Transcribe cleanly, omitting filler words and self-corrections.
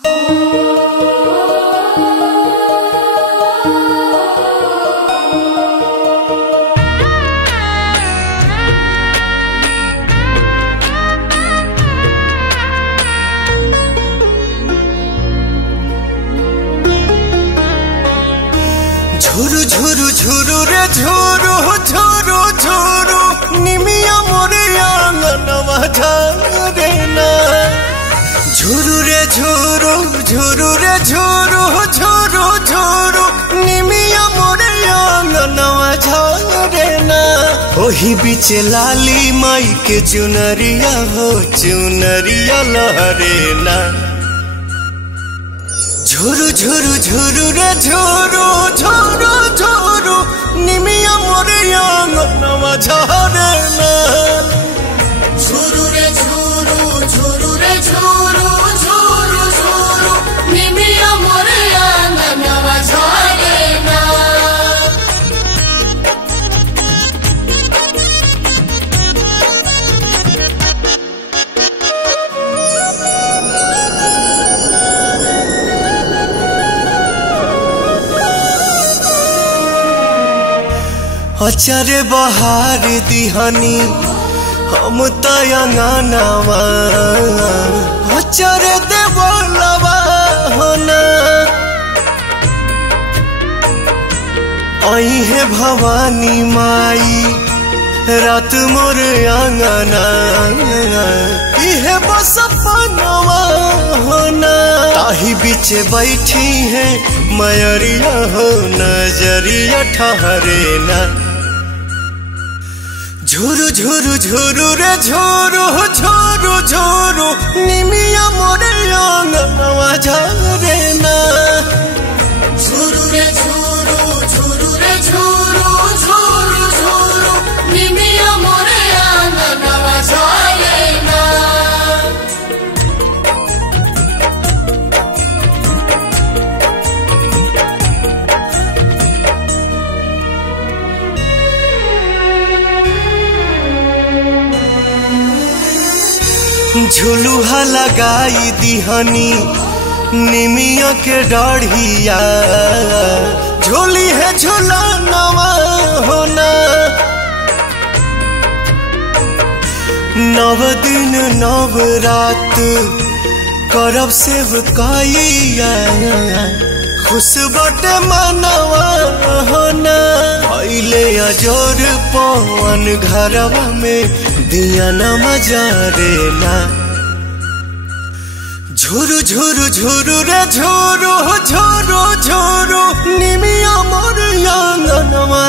झुरु झुरु झुरु रे झुरु झुरु झुरु निमिया मोरे आंगनवा झरे ना। झुरु रे झुरु झुरु रे झुरु झुरु झुरु निमिया मोरे आंगनवा झरे ना। ओही बीच लाली माई के चुनरिया हो चुनरिया लहरे ना। झुरु झुरु झुरु रे झुरु झुरु झुरु निमिया मोरे आंगनवा झरे ना। झुरु रे झुरु झुरु रे झुरु झुरु झुरु निमिया मोरे आंगनवा झरे ना। अचारे बहार दिहानी हम तयंगनवा अचारे देवलवा होना। आई है भवानी माई रात मोर आंगना इहे बस पनवा होना। ताही बीच बैठी है मयरिया हो नजरिया ठहरे ना। झुरु झुरु झुरु रे झुरु झुरु झुरु निमिया मोरे आंगनवा झरे ना। झुरु रे झुरु झुरु रे झुरु झुरु झुरु निमिया मोरे आंगनवा झरे ना। झुलुहा लगाई दिहनी निमिया के डाढ़िया झोली है झुलनवा होना। नव दिन नव रात करब सेवकाइया खुश बटे मनवा होना। भइले अजोर पवन घरवा में दिया न मजारे ना। झुरु झुरु झुरु रे झुरु झुरु झुरु निमिया मोर आंगनवा